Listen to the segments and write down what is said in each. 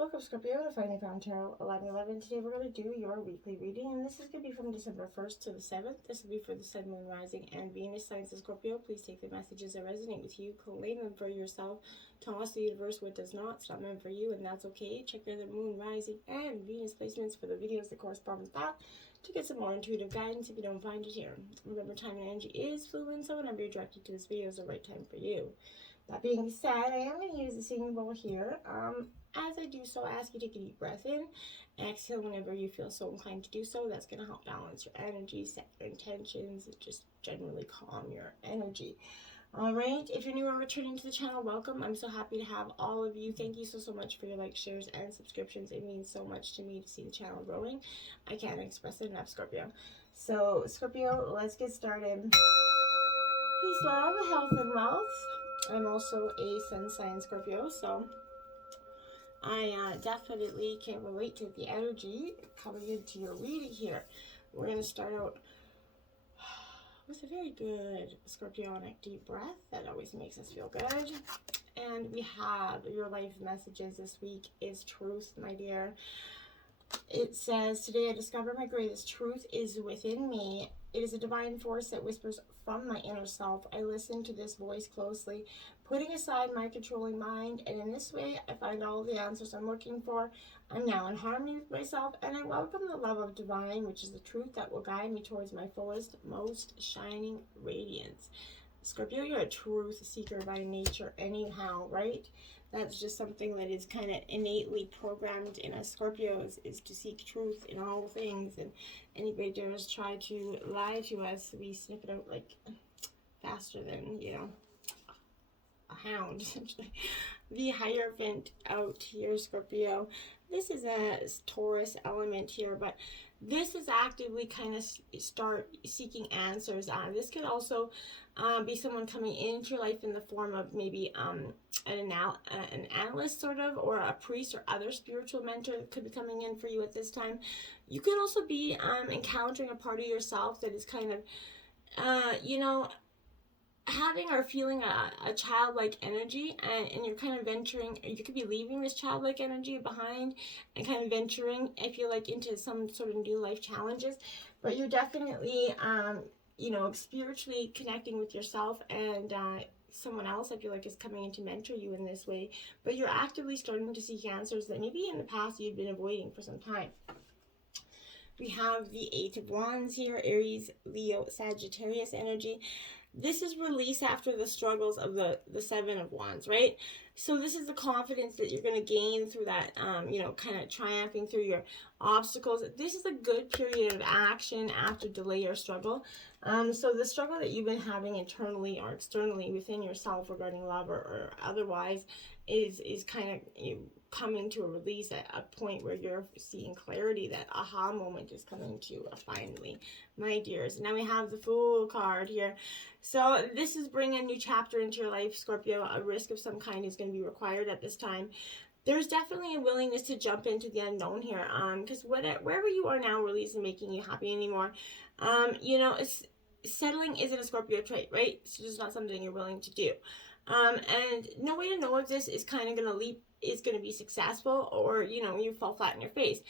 Welcome, Scorpio, to Finally Found Tarot 1111. Today we're going to do your weekly reading, and this is going to be from December 1st to the 7th. This will be for the Sun, Moon, Rising, and Venus signs of Scorpio. Please take the messages that resonate with you, claim them for yourself, toss the universe what does not. It's not meant for you, and that's okay. Check your other Moon, Rising, and Venus placements for the videos that correspond with that to get some more intuitive guidance if you don't find it here. Remember, time and energy is fluid, so whenever you're directed to this video is the right time for you. That being said, I am going to use the singing bowl here. As I do so, I ask you to take a deep breath in. Exhale whenever you feel so inclined to do so. That's going to help balance your energy, set your intentions, and just generally calm your energy. Alright, if you're new or returning to the channel, welcome. I'm so happy to have all of you. Thank you so much for your likes, shares, and subscriptions. It means so much to me to see the channel growing. I can't express it enough, Scorpio. So, Scorpio, let's get started. Peace, love, health, and wealth. I'm also a sun sign Scorpio, so I definitely can relate to the energy coming into your reading here. We're going to start out with a very good scorpionic deep breath. That always makes us feel good. And we have your life messages this week is truth, my dear. It says, today I discover my greatest truth is within me. It is a divine force that whispers from my inner self. I listen to this voice closely, putting aside my controlling mind, and in this way I find all the answers I'm looking for. I'm now in harmony with myself, and I welcome the love of divine, which is the truth that will guide me towards my fullest, most shining radiance. Scorpio, you're a truth seeker by nature anyhow, right? That's just something that is kind of innately programmed in us Scorpios, is to seek truth in all things. And anybody dares try to lie to us, we sniff it out like faster than, you know, a hound, essentially. The Hierophant out here, Scorpio. This is a Taurus element here, but this is actively kind of start seeking answers. This could also be someone coming into your life in the form of maybe an analyst sort of, or a priest or other spiritual mentor that could be coming in for you at this time. You could also be encountering a part of yourself that is kind of, you know, having or feeling a childlike energy, and you're kind of venturing, you could be leaving this childlike energy behind and kind of venturing, I feel like, into some sort of new life challenges. But you're definitely, you know, spiritually connecting with yourself, and someone else, I feel like, is coming in to mentor you in this way. But you're actively starting to seek answers that maybe in the past you've been avoiding for some time. We have the Eight of Wands here, Aries, Leo, Sagittarius energy. This is release after the struggles of the Seven of Wands, right? So this is the confidence that you're going to gain through that, you know, kind of triumphing through your obstacles. This is a good period of action after delay or struggle. So the struggle that you've been having internally or externally within yourself regarding love or otherwise is kind of coming to a release at a point where you're seeing clarity. That aha moment is coming to a finally, my dears. Now we have the Fool card here. So this is bringing a new chapter into your life, Scorpio. A risk of some kind is going to be required at this time. There's definitely a willingness to jump into the unknown here, because wherever you are now really isn't making you happy anymore. You know, settling isn't a Scorpio trait, right? It's just not something you're willing to do. And no way to know if this is kind of going to be successful, or, you know, you fall flat in your face.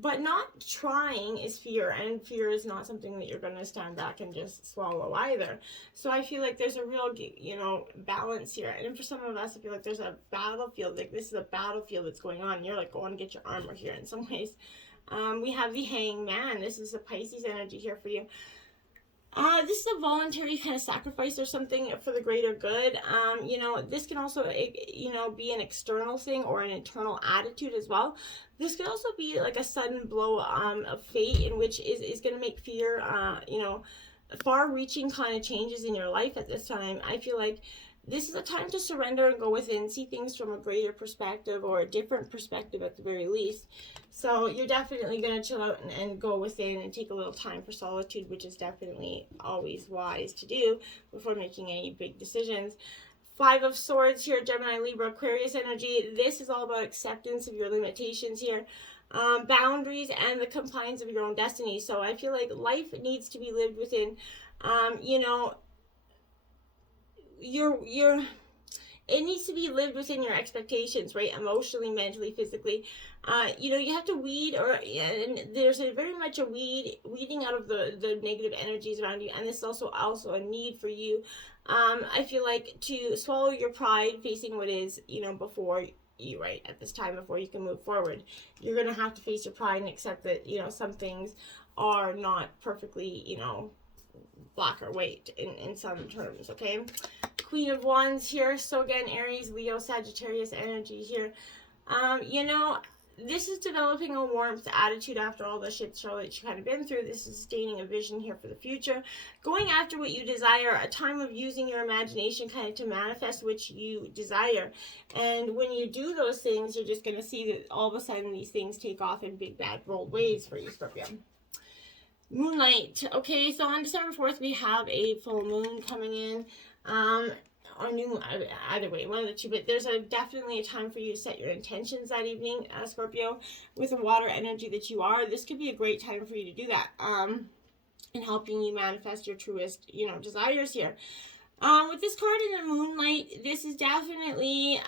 But not trying is fear, and fear is not something that you're going to stand back and just swallow either. So I feel like there's a real, you know, balance here. And for some of us, I feel like there's a battlefield. Like, this is a battlefield that's going on. You're like, going to get your armor here in some ways. We have the Hangman. This is a Pisces energy here for you. This is a voluntary kind of sacrifice or something for the greater good. You know, this can also, you know, be an external thing or an internal attitude as well. This could also be like a sudden blow of fate, in which is going to make fear, you know, far-reaching kind of changes in your life at this time. I feel like this is a time to surrender and go within, see things from a greater perspective, or a different perspective at the very least. So you're definitely going to chill out and go within and take a little time for solitude, which is definitely always wise to do before making any big decisions. Five of Swords here, Gemini, Libra, Aquarius energy. This is all about acceptance of your limitations here. Boundaries and the confines of your own destiny. So I feel like life needs to be lived within, you know, you're it needs to be lived within your expectations, right? Emotionally, mentally, physically. You know, you have to weed, and there's very much a weeding out of the negative energies around you. And this is also a need for you. I feel like to swallow your pride facing what is, you know, before you, right, at this time, before you can move forward. You're going to have to face your pride and accept that, you know, some things are not perfectly, you know, black or white in some terms, okay? Queen of Wands here. So again, Aries, Leo, Sagittarius energy here. You know, this is developing a warmth attitude after all the shit show that you kind of been through. This is sustaining a vision here for the future. Going after what you desire, a time of using your imagination kind of to manifest what you desire. And when you do those things, you're just going to see that all of a sudden these things take off in big, bad, bold ways for you, Scorpio. Moonlight. Okay, so on December 4th, we have a full moon coming in. Or new, either way, one of the two, but there's definitely a time for you to set your intentions that evening, Scorpio, with the water energy that you are. This could be a great time for you to do that, and helping you manifest your truest, you know, desires here. With this card in the moonlight, this is definitely,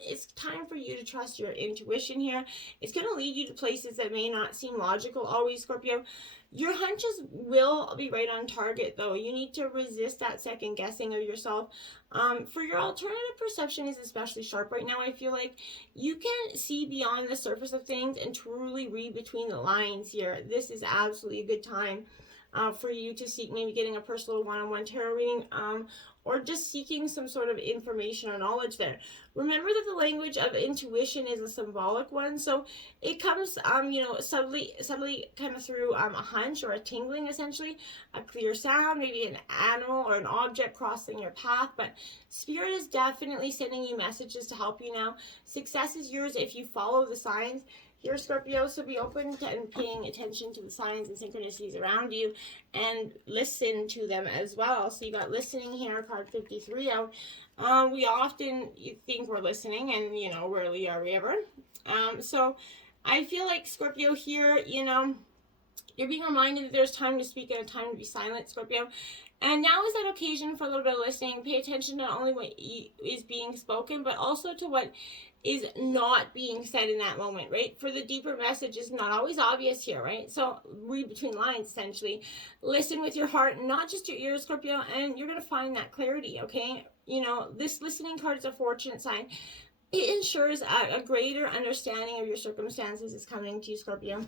it's time for you to trust your intuition here. It's going to lead you to places that may not seem logical always, Scorpio. Your hunches will be right on target, though. You need to resist that second guessing of yourself. For your alternative perception is especially sharp right now. I feel like you can see beyond the surface of things and truly read between the lines here. This is absolutely a good time for you to seek maybe getting a personal one-on-one tarot reading, or just seeking some sort of information or knowledge there. Remember that the language of intuition is a symbolic one, so it comes, you know, subtly kind of through a hunch or a tingling, essentially, a clear sound, maybe an animal or an object crossing your path. But Spirit is definitely sending you messages to help you now. Success is yours if you follow the signs here, Scorpio, so be open to and paying attention to the signs and synchronicities around you and listen to them as well. So you got listening here, card 53 out. We often think we're listening, and, you know, rarely are we ever. So I feel like, Scorpio, here, you know, you're being reminded that there's time to speak and a time to be silent, Scorpio. And now is that occasion for a little bit of listening. Pay attention to not only what is being spoken, but also to what is not being said in that moment, right? For the deeper message is not always obvious here, right? So read between lines, essentially. Listen with your heart, not just your ears, Scorpio, and you're going to find that clarity, okay? You know, this listening card is a fortunate sign. It ensures a greater understanding of your circumstances is coming to you, Scorpio.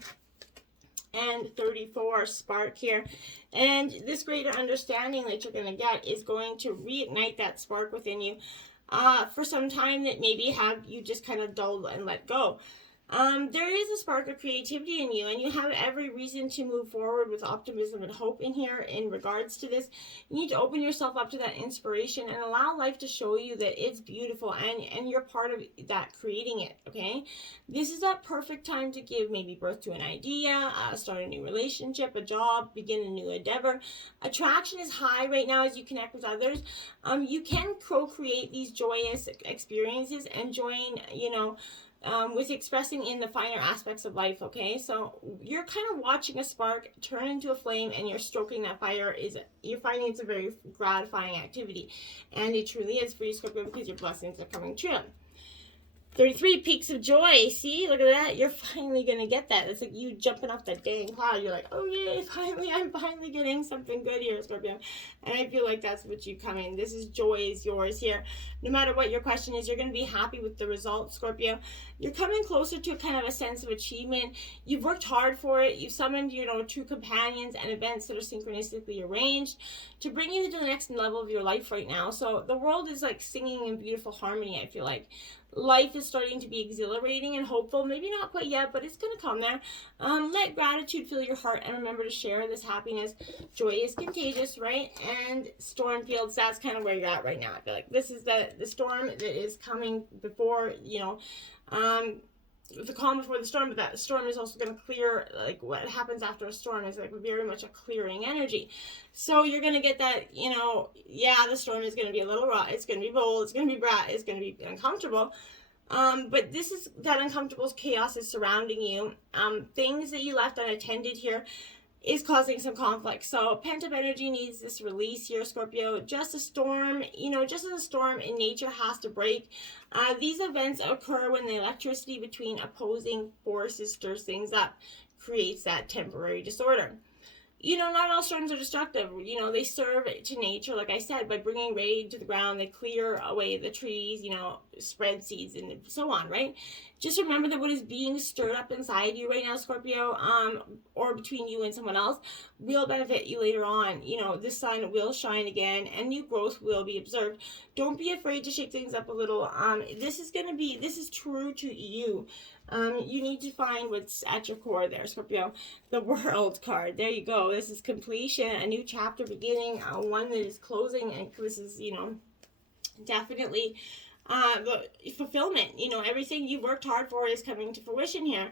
And 34, spark here. And this greater understanding that you're going to get is going to reignite that spark within you for some time that maybe have you just kind of dulled and let go. There is a spark of creativity in you, and you have every reason to move forward with optimism and hope in here in regards to this. You need to open yourself up to that inspiration and allow life to show you that it's beautiful, and you're part of that, creating it, okay? This is that perfect time to give maybe birth to an idea, start a new relationship, a job, begin a new endeavor. Attraction is high right now as you connect with others. You can co-create these joyous experiences and join, you know, with expressing in the finer aspects of life, okay? So you're kind of watching a spark turn into a flame, and you're stroking that fire. You're finding it's a very gratifying activity. And it truly is for you, Scorpio, because your blessings are coming true. 33, peaks of joy. See, look at that. You're finally going to get that. It's like you jumping off that dang cloud. You're like, oh, yay, finally, I'm finally getting something good here, Scorpio. And I feel like that's what you come in. This is joy is yours here. No matter what your question is, you're going to be happy with the results, Scorpio. You're coming closer to kind of a sense of achievement. You've worked hard for it. You've summoned, you know, true companions and events that are synchronistically arranged to bring you to the next level of your life right now. So the world is like singing in beautiful harmony, I feel like. Life is starting to be exhilarating and hopeful. Maybe not quite yet, but it's going to come there. Let gratitude fill your heart, and remember to share this happiness. Joy is contagious, right? And storm fields, that's kind of where you're at right now. I feel like this is the storm that is coming before, you know, the calm before the storm, but that storm is also going to clear. Like what happens after a storm is like very much a clearing energy. So you're going to get that, you know, yeah, the storm is going to be a little raw. It's going to be bold. It's going to be bright. It's going to be uncomfortable. But this is that uncomfortable chaos is surrounding you. Things that you left unattended here. is causing some conflict. So pent-up energy needs this release here, Scorpio. Just a storm, just as a storm in nature has to break, these events occur when the electricity between opposing forces stirs things up, creates that temporary disorder. Not all storms are destructive. They serve to nature, like I said, by bringing rain to the ground. They clear away the trees, spread seeds and so on, right? Just remember that what is being stirred up inside you right now, Scorpio, or between you and someone else, will benefit you later on. The sun will shine again and new growth will be observed. Don't be afraid to shake things up a little. This is true to you. You need to find what's at your core there, Scorpio. The World card. There you go. This is completion, a new chapter beginning, one that is closing, and this is, definitely the fulfillment. Everything you worked hard for is coming to fruition here.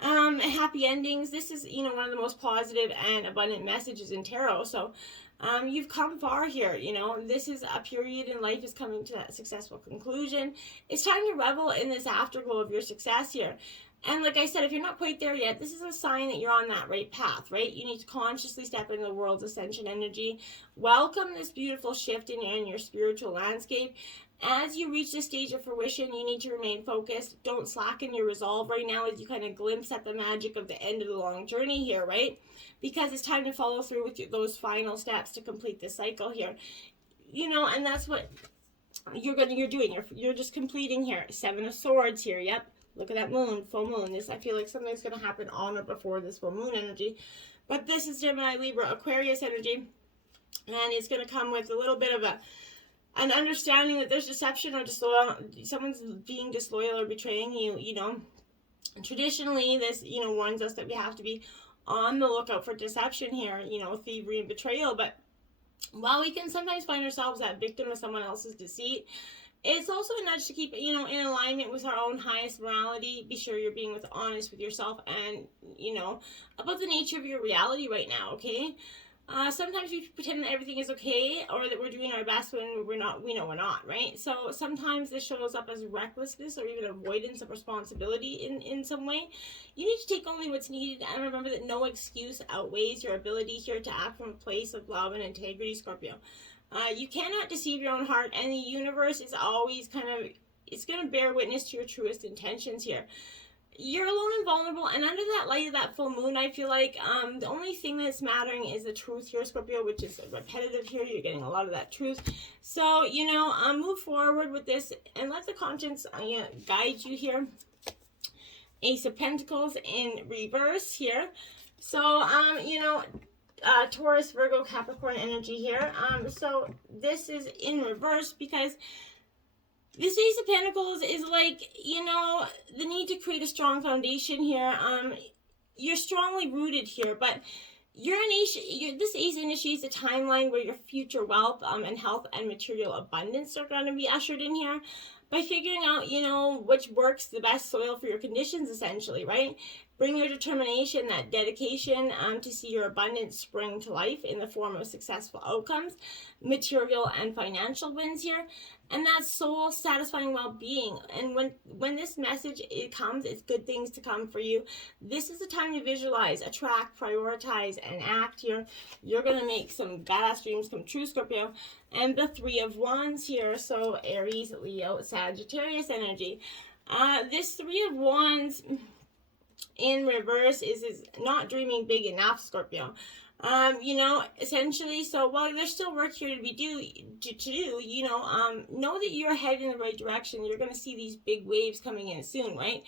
Happy endings. This is, one of the most positive and abundant messages in tarot. So, you've come far here. This is a period in life is coming to that successful conclusion. It's time to revel in this afterglow of your success here. And like I said, if you're not quite there yet, this is a sign that you're on that right path, right? You need to consciously step into the world's ascension energy. Welcome this beautiful shift in your spiritual landscape. As you reach this stage of fruition, you need to remain focused. Don't slacken your resolve right now as you kind of glimpse at the magic of the end of the long journey here, right? Because it's time to follow through with those final steps to complete this cycle here. And that's what you're doing. You're just completing here. 7 of Swords here, yep. Look at that moon, full moon. I feel like something's going to happen on or before this full moon energy. But this is Gemini, Libra, Aquarius energy. And it's going to come with a little bit of an understanding that there's deception or disloyal. Someone's being disloyal or betraying you, Traditionally, this, warns us that we have to be on the lookout for deception here, thievery and betrayal. But while we can sometimes find ourselves that victim of someone else's deceit, it's also a nudge to keep, in alignment with our own highest morality. Be sure you're being honest with yourself and, about the nature of your reality right now, okay? Sometimes we pretend that everything is okay or that we're doing our best when we're not, we know we're not, right? So sometimes this shows up as recklessness or even avoidance of responsibility in some way. You need to take only what's needed and remember that no excuse outweighs your ability here to act from a place of love and integrity, Scorpio. You cannot deceive your own heart, and the universe is always it's going to bear witness to your truest intentions here. You're alone and vulnerable, and under that light of that full moon, I feel like the only thing that's mattering is the truth here, Scorpio, which is repetitive here. You're getting a lot of that truth. So, move forward with this and let the conscience guide you here. Ace of Pentacles in reverse here. So, Taurus, Virgo, Capricorn energy here. So this is in reverse because this Ace of Pentacles is like, the need to create a strong foundation here. You're strongly rooted here, but this Ace initiates a timeline where your future wealth and health and material abundance are going to be ushered in here by figuring out, which works the best soil for your conditions, essentially, right? Bring your determination, that dedication to see your abundance spring to life in the form of successful outcomes, material and financial wins here, and that soul-satisfying well-being. And when this message comes, it's good things to come for you. This is the time to visualize, attract, prioritize, and act here. You're going to make some badass dreams come true, Scorpio. And the 3 of Wands here, so Aries, Leo, Sagittarius energy. This 3 of Wands in reverse is not dreaming big enough, Scorpio. Essentially, so while there's still work here to do, know that you're heading in the right direction. You're going to see these big waves coming in soon, right?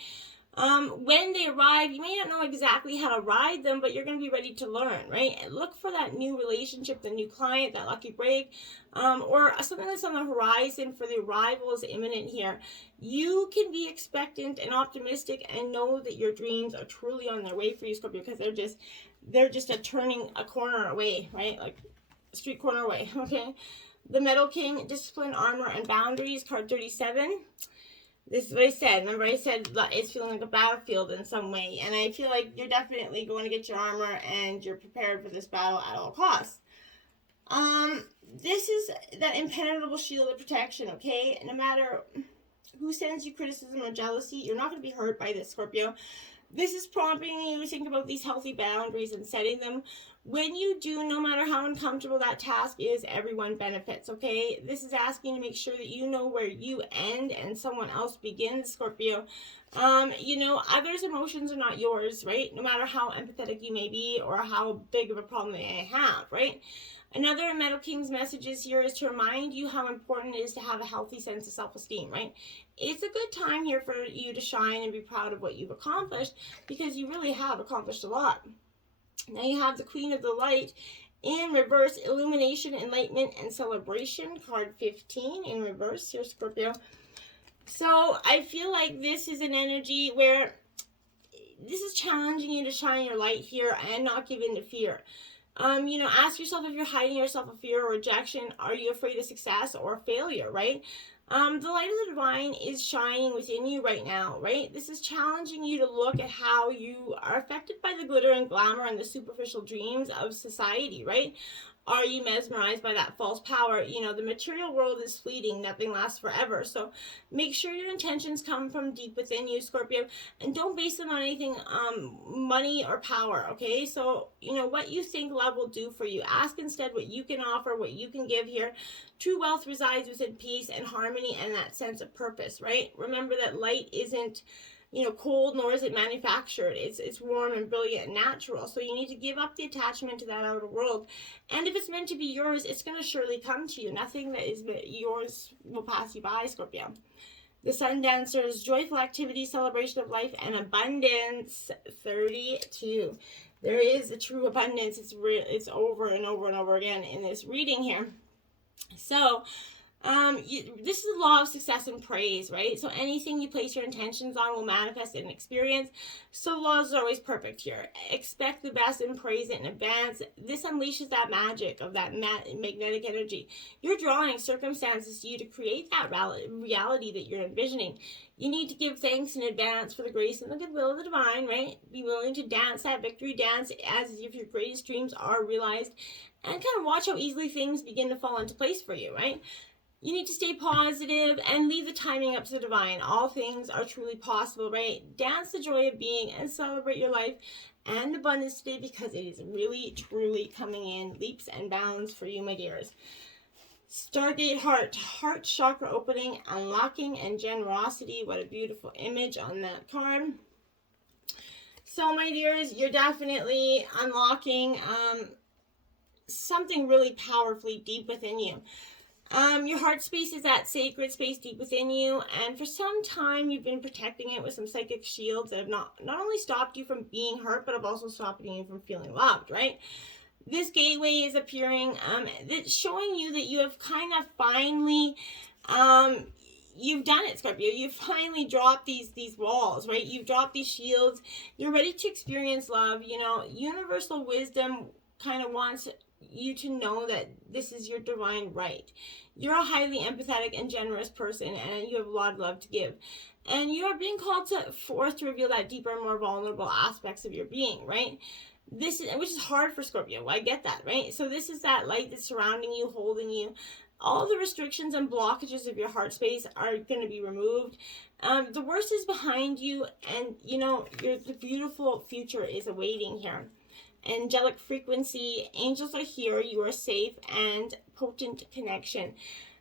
When they arrive, you may not know exactly how to ride them, but you're going to be ready to learn, right? And look for that new relationship, the new client, that lucky break, or something that's on the horizon for the arrival is imminent here. You can be expectant and optimistic and know that your dreams are truly on their way for you, Scorpio, because they're just turning a corner away, right? Like a street corner away, okay? The Metal King, discipline, armor, and boundaries, card 37. This is what I said. Remember, I said it's feeling like a battlefield in some way. And I feel like you're definitely going to get your armor and you're prepared for this battle at all costs. This is that impenetrable shield of protection, okay? No matter who sends you criticism or jealousy, you're not going to be hurt by this, Scorpio. This is prompting you to think about these healthy boundaries and setting them. When you do, no matter how uncomfortable that task is, everyone benefits, okay? This is asking to make sure that you know where you end and someone else begins, Scorpio. You know, others' emotions are not yours, right? No matter how empathetic you may be or how big of a problem they may have, right? Another Metal King's messages here is to remind you how important it is to have a healthy sense of self-esteem, right? It's a good time here for you to shine and be proud of what you've accomplished, because you really have accomplished a lot. Now you have the Queen of the Light in reverse, illumination, enlightenment, and celebration. Card 15 in reverse here, Scorpio. So I feel like this is an energy where this is challenging you to shine your light here and not give in to fear. You know, ask yourself if you're hiding yourself of fear or rejection. Are you afraid of success or failure, right? The light of the divine is shining within you right now, right? This is challenging you to look at how you are affected by the glitter and glamour and the superficial dreams of society, right? Are you mesmerized by that false power? You know, the material world is fleeting. Nothing lasts forever. So make sure your intentions come from deep within you, Scorpio, and don't base them on anything, money or power, okay? So, you know, what you think love will do for you. Ask instead what you can offer, what you can give here. True wealth resides within peace and harmony and that sense of purpose, right? Remember that light isn't, you know, cold, nor is it manufactured. It's warm and brilliant and natural. So you need to give up the attachment to that outer world. And if it's meant to be yours, it's going to surely come to you. Nothing that is yours will pass you by, Scorpio. The Sun Dancers, joyful activity, celebration of life, and abundance. 32. There is a true abundance. It's over and over and over again in this reading here. So, this is the law of success and praise, right? So anything you place your intentions on will manifest in experience. So laws are always perfect here. Expect the best and praise it in advance. This unleashes that magic of that magnetic energy. You're drawing circumstances to you to create that reality that you're envisioning. You need to give thanks in advance for the grace and the goodwill of the divine, right? Be willing to dance that victory dance as if your greatest dreams are realized. And kind of watch how easily things begin to fall into place for you, right? You need to stay positive and leave the timing up to the divine. All things are truly possible, right? Dance the joy of being and celebrate your life and abundance today, because it is really, truly coming in leaps and bounds for you, my dears. Stargate Heart chakra opening, unlocking, and generosity. What a beautiful image on that card. So, my dears, you're definitely unlocking something really powerfully deep within you. Your heart space is that sacred space deep within you, and for some time you've been protecting it with some psychic shields that have not only stopped you from being hurt, but have also stopped you from feeling loved, right? This gateway is appearing, that's showing you that you have kind of finally, you've done it, Scorpio. You've finally dropped these walls, right? You've dropped these shields. You're ready to experience love. You know, universal wisdom kind of wants you to know that this is your divine right. You're a highly empathetic and generous person, and you have a lot of love to give. And you are being called forth to reveal that deeper and more vulnerable aspects of your being, right? This is, which is hard for Scorpio. I get that, right? So this is that light that's surrounding you, holding you. All the restrictions and blockages of your heart space are going to be removed. The worst is behind you, and you know, the beautiful future is awaiting here. Angelic frequency, angels are here, you are safe, and potent connection.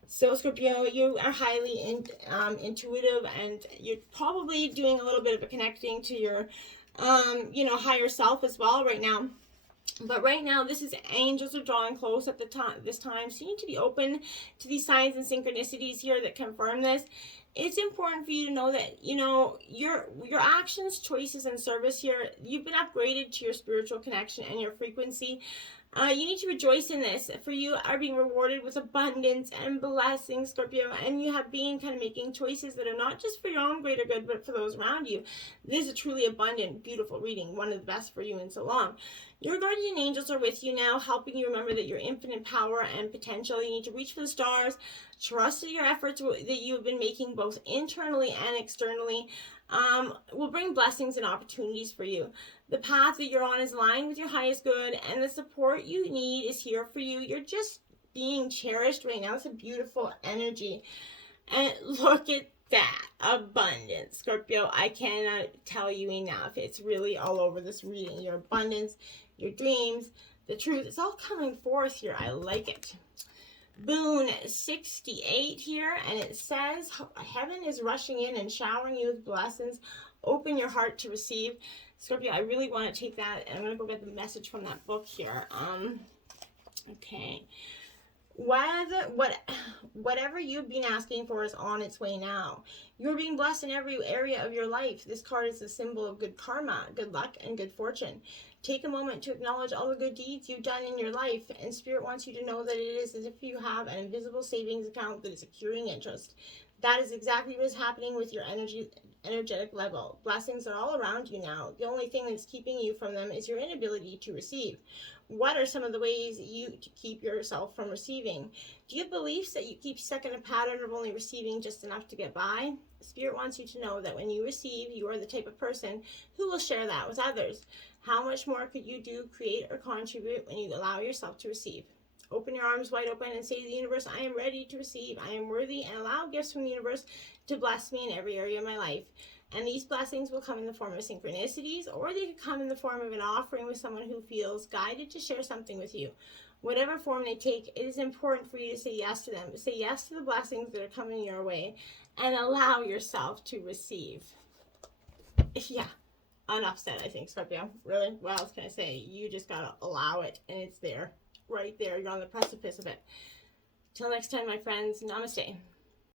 So Scorpio, you are highly intuitive, and you're probably doing a little bit of a connecting to your you know, higher self as well right now. But right now, this is angels are drawing close at this time. So you need to be open to these signs and synchronicities here that confirm this. It's important for you to know that, you know, your actions, choices, and service here, you've been upgraded to your spiritual connection and your frequency. You need to rejoice in this, for you are being rewarded with abundance and blessings, Scorpio, and you have been kind of making choices that are not just for your own greater good, but for those around you. This is a truly abundant, beautiful reading, one of the best for you in so long. Your guardian angels are with you now, helping you remember that your infinite power and potential. You need to reach for the stars, trust in your efforts that you have been making both internally and externally. Will bring blessings and opportunities for you. The path that you're on is aligned with your highest good, and the support you need is here for you. You're just being cherished right now. It's a beautiful energy. And look at that. Abundance. Scorpio, I cannot tell you enough. It's really all over this reading. Your abundance, your dreams, the truth. It's all coming forth here. I like it. Boon 68 here, and it says, heaven is rushing in and showering you with blessings. Open your heart to receive. Scorpio, I really want to take that, and I'm going to go get the message from that book here. Okay. Whatever you've been asking for is on its way now. You're being blessed in every area of your life. This card is a symbol of good karma, good luck, and good fortune. Take a moment to acknowledge all the good deeds you've done in your life, and Spirit wants you to know that it is as if you have an invisible savings account that is accruing interest. That is exactly what is happening with your energetic level. Blessings are all around you now. The only thing that's keeping you from them is your inability to receive. What are some of the ways you to keep yourself from receiving? Do you have beliefs that you keep stuck in a pattern of only receiving just enough to get by? Spirit wants you to know that when you receive, you are the type of person who will share that with others. How much more could you do, create, or contribute when you allow yourself to receive? Open your arms wide open and say to the universe, I am ready to receive. I am worthy, and allow gifts from the universe to bless me in every area of my life. And these blessings will come in the form of synchronicities, or they could come in the form of an offering with someone who feels guided to share something with you. Whatever form they take, it is important for you to say yes to them. Say yes to the blessings that are coming your way, and allow yourself to receive. Yeah. Enough said, I think, Scorpio. Really? What else can I say? You just gotta allow it, and it's there. Right there. You're on the precipice of it. Till next time, my friends. Namaste.